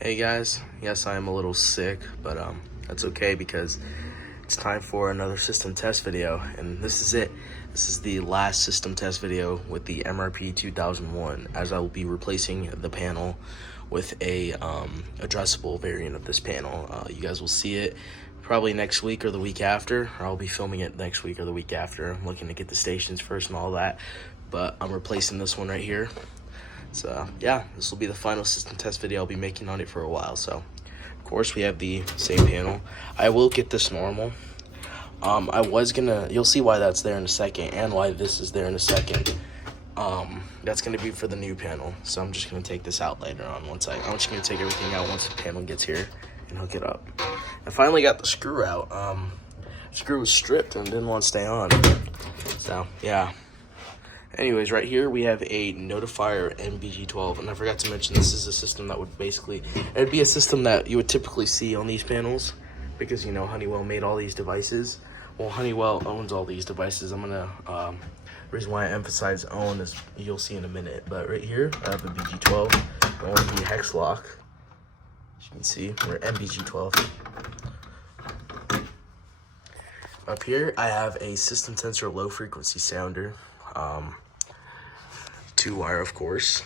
Hey guys, yes I am a little sick, but that's okay because it's time for another system test video, and this is it. This is the last system test video with the MRP-2001, as I will be replacing the panel with a addressable variant of this panel. You guys will see it probably next week or the week after, or I'll be filming it next week or the week after. I'm looking to get the stations first and all that, but I'm replacing this one right here. So yeah, this will be the final system test video I'll be making on it for a while. So of course we have the same panel. I will get this normal. You'll see why that's there in a second and why this is there in a second. That's gonna be for the new panel. So I'm just gonna take this out later on I'm just gonna take everything out once the panel gets here and hook it up. I finally got the screw out. The screw was stripped and didn't want to stay on. So yeah. Anyways, right here we have a notifier MBG12, and I forgot to mention this is a system that would it'd be a system that you would typically see on these panels because, you know, Honeywell made all these devices. Well, Honeywell owns all these devices. The reason why I emphasize own is you'll see in a minute, but right here I have a BG12 going to be hex lock. As you can see, we're MBG12. Up here I have a system sensor low frequency sounder. 2-wire, of course.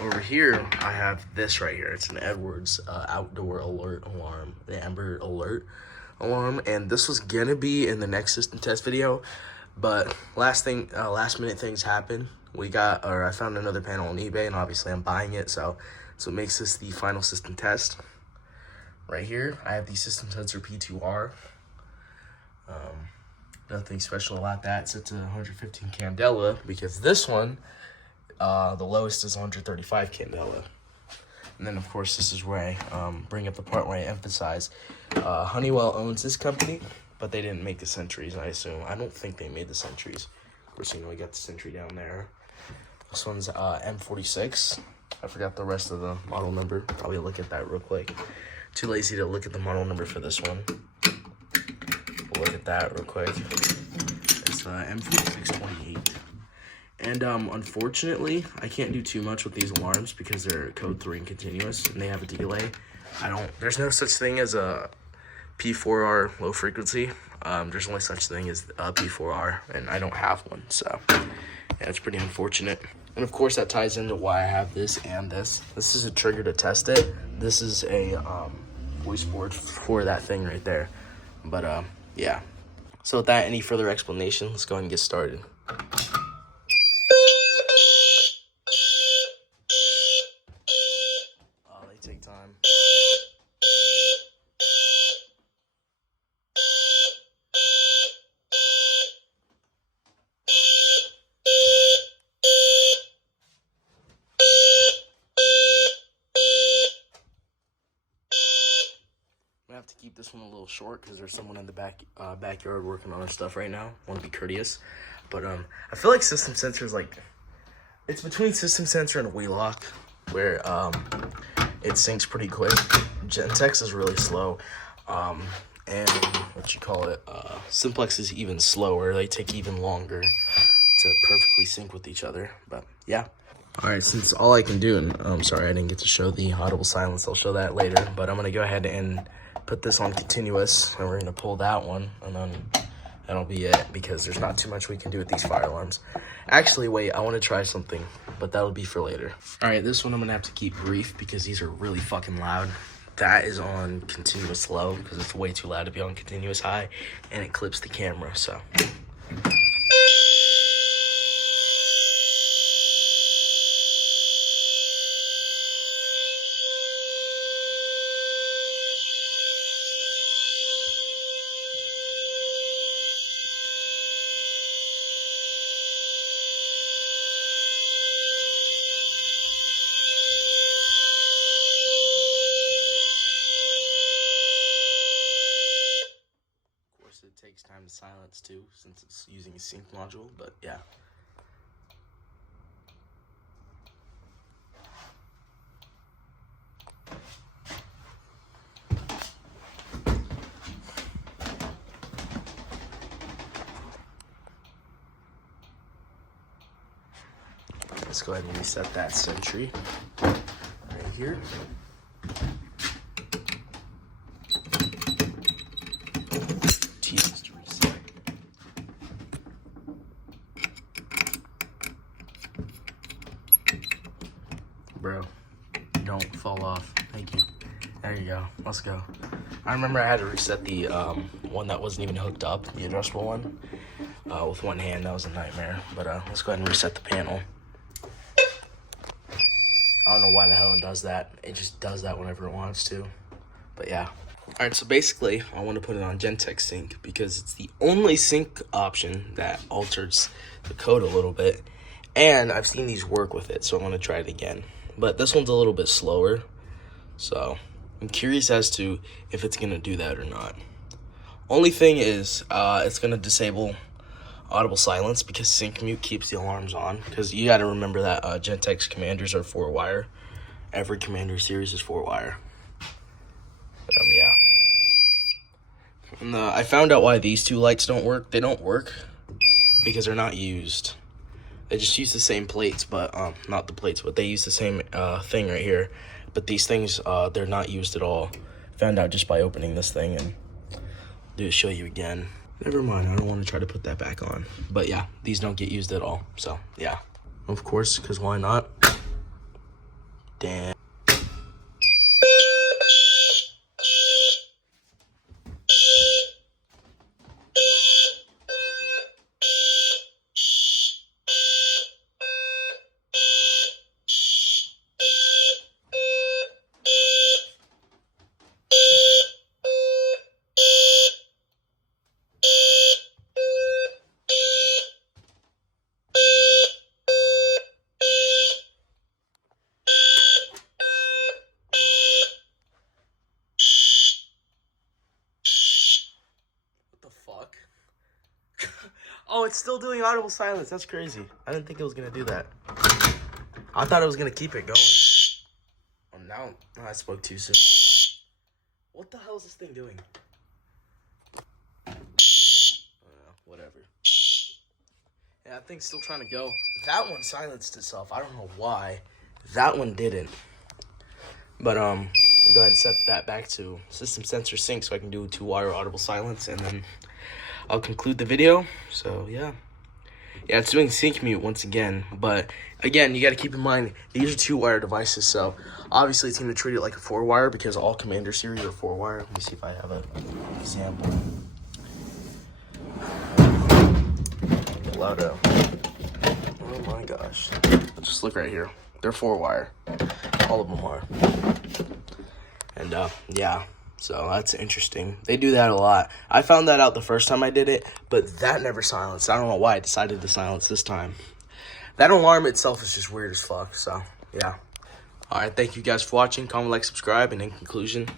Over here, I have this right here. It's an Edwards outdoor alert alarm, the Amber Alert alarm, and this was gonna be in the next system test video, but last minute things happen. I found another panel on eBay, and obviously I'm buying it, so it makes this the final system test. Right here, I have the system sensor P2R. Nothing special about that. It's at 115 candela because this one, the lowest is 135 candela. And then of course this is where I bring up the part where I emphasize Honeywell owns this company, but they didn't make the Sentries, I assume. I don't think they made the Sentries. Of course, you know, we got the Sentry down there. This one's M46. I forgot the rest of the model number. Probably look at that real quick. Too lazy to look at the model number for this one. We'll look at that real quick. It's M4628. And unfortunately, I can't do too much with these alarms because they're code 3 and continuous, and they have a delay. There's no such thing as a P4R low frequency. There's only such thing as a P4R, and I don't have one, so yeah, it's pretty unfortunate. And of course, that ties into why I have this and this. This is a trigger to test it. This is a voice board for that thing right there. But yeah. So without any further explanation, let's go ahead and get started. Oh, they take time. I have to keep this one a little short because there's someone in the backyard working on their stuff right now. Want to be courteous, but I feel like system sensor is like, it's between system sensor and a wheelock, where it syncs pretty quick. Gentex is really slow, and Simplex is even slower. They take even longer to perfectly sync with each other. But yeah. All right, since all I can do, and I'm sorry I didn't get to show the audible silence. I'll show that later, but I'm gonna go ahead and put this on continuous, and we're gonna pull that one, and then that'll be it because there's not too much we can do with these fire alarms. Actually, wait, I want to try something, but that'll be for later. All right, this one I'm gonna have to keep brief because these are really fucking loud. That is on continuous low because it's way too loud to be on continuous high, and it clips the camera, so. It takes time to silence too, since it's using a sync module, but yeah. Let's go ahead and reset that Sentry right here. don't fall off. Thank you. There you go. Let's go. I remember I had to reset the one that wasn't even hooked up, the adjustable one, with one hand. That was a nightmare. But let's go ahead and reset the panel. I don't know why the hell it does that. It just does that whenever it wants to. But yeah. Alright, so basically, I want to put it on Gentex Sync because it's the only sync option that alters the code a little bit. And I've seen these work with it, so I'm going to try it again. But this one's a little bit slower. So I'm curious as to if it's going to do that or not. Only thing is, it's going to disable audible silence because sync mute keeps the alarms on. Because you got to remember that Gentex commanders are 4-wire. Every commander series is 4-wire. Yeah. And I found out why these two lights don't work. They don't work because they're not used. They just use the same plates, but not the plates, but they use the same thing right here. But these things, they're not used at all. Found out just by opening this thing, and do show you again. Never mind, I don't want to try to put that back on. But yeah, these don't get used at all. So yeah, of course, because why not? Damn. Fuck. Oh, it's still doing audible silence. That's crazy. I didn't think it was gonna do that. I thought it was gonna keep it going. Oh, now I spoke too soon, didn't I? What the hell is this thing doing? Whatever. Yeah, that thing's still trying to go. That one silenced itself. I don't know why. That one didn't. But go ahead and set that back to system sensor sync so I can do 2-wire audible silence, and then I'll conclude the video. So yeah, it's doing sync mute once again, but again, you got to keep in mind these are 2-wire devices, so obviously it's going to treat it like a 4-wire because all Commander series are 4-wire. Let me see if I have an example. Louder. Oh my gosh, just look right here. They're 4-wire. All of them are. And yeah, so that's interesting. They do that a lot. I found that out the first time I did it, but that never silenced. I don't know why I decided to silence this time. That alarm itself is just weird as fuck, so yeah. Alright, thank you guys for watching. Comment, like, subscribe, and in conclusion,